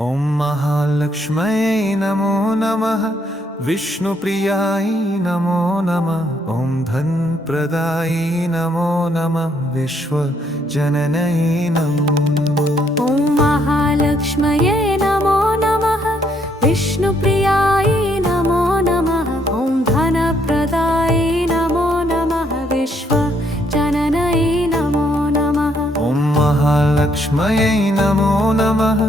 ॐ महालक्ष्म्यै नमो नमः। विष्णुप्रियायै नमो नमः। ॐ धनप्रदायै नमो नमः। विश्वजनन्यै नमो नमः। ॐ महालक्ष्म्यै नमो नमः। विष्णुप्रियायै नमो नमः। ॐ धनप्रदायै नमो नमः। विश्वजनन्यै नमो नमः। ॐ महालक्ष्म्यै नमो नमः।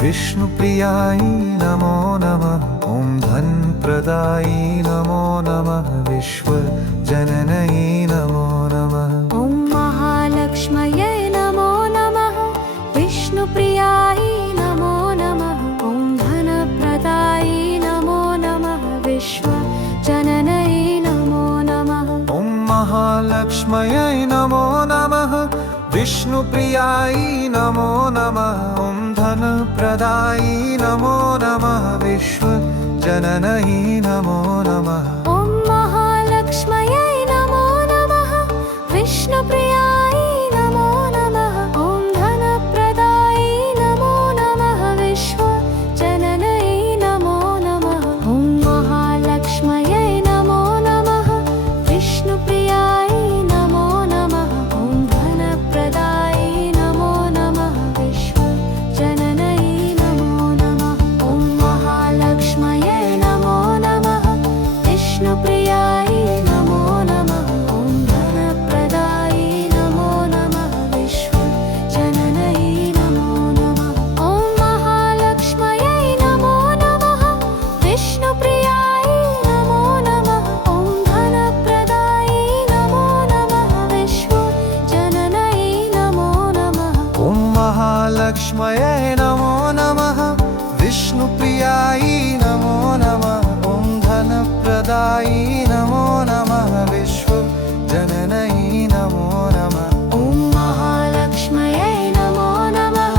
विष्णुप्रियायै नमो नमः। ॐ धनप्रदायै नमो नमः। विश्वजनन्यै नमो नमः। ॐ महालक्ष्म्यै नमो नमः। विष्णुप्रियायै नमो नमः। ॐ धनप्रदायै नमो नमः। विश्वजनन्यै नमो नमः। ॐ महालक्ष्म्यै नमो नमः। विष्णुप्रियायै नमो नमः। ॐ धनप्रदायै नमो नमः। विश्वजनन्यै नमो नमः। ॐ महालक्ष्म्यै नमो नमः। विष्णुप्रियायै नमो नमः। ॐ धनप्रदायै नमो नमः। विश्वजनन्यै नमो नमः। ॐ महालक्ष्म्यै नमो नमः। विष्णुप्रियायै नमो नमः। ॐ धनप्रदायै नमो नमः। विश्वजनन्यै नमो नमः। ॐ महालक्ष्म्यै नमो नमः। विष्णुप्रियायै नमो नमः। ॐ धनप्रदायै नमो नमः। विश्वजनन्यै नमो नमः। ॐ महालक्ष्म्यै नमो नमः। विष्णुप्रियायै नमो नमः। ॐ धनप्रदायै नमो नमः। विश्वजनन्यै नमो नमः। ॐ महालक्ष्म्यै नमो नमः। विष्णुप्रियायै नमो नमः। ॐ धनप्रदायै नमो नमः। विश्वजनन्यै नमो नमः। ॐ महालक्ष्म्यै नमो नमः।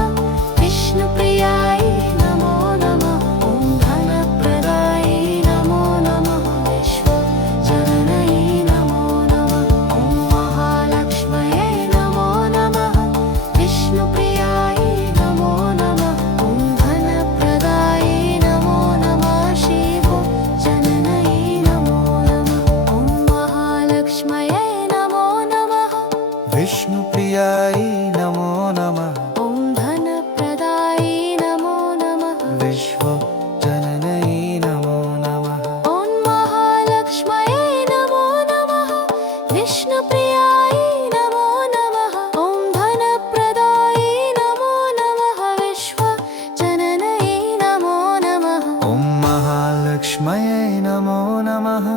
विष्णुप्रियायै नमो नमः। ॐ धनप्रदायै नमो नमः। विश्वजनन्यै नमो नमः। ॐ महालक्ष्म्यै नमो नमः। विष्णुप्रियायै नमो नमः। ॐ धनप्रदायै नमो नमः। शिवजनन्यै नमो नमः। ॐ महालक्ष्म्यै नमो नमः। विष्णुप्रियायै नमो नमः। ॐ धनप्रदायै नमो नमः। विश्वजनन्यै नमो नमः। ॐ महालक्ष्म्यै नमो नमः। विष्णुप्रियायै नमो नमः। ॐ धनप्रदायै नमो नमः। विश्वजनन्यै नमो नमः। ॐ महालक्ष्म्यै नमो नमः।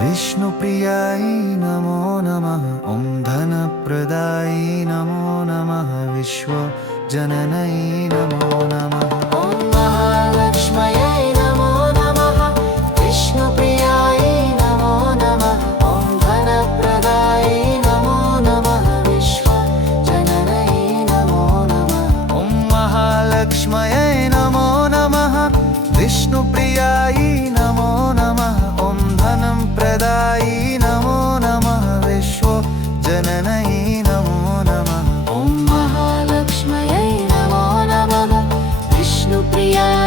विष्णुप्रियायै नमो नमः। ॐ धनप्रदायै नमो नमः। विश्वजनन्यै नमो नमः। ॐ महालक्ष्म्यै नमो नमः। विष्णुप्रियायै नमो नमः। ॐ धनप्रदायै नमो नमः। विश्वजनन्यै नमो नमः। ॐ महालक्ष्म्यै नमो नमः। विष्णुप्रियायै नमो नमः। ॐ धनप्रदायै नमो नमः। विश्वजनन्यै नमो नमः। ॐ महालक्ष्म्यै नमो नमः। विष्णुप्रियायै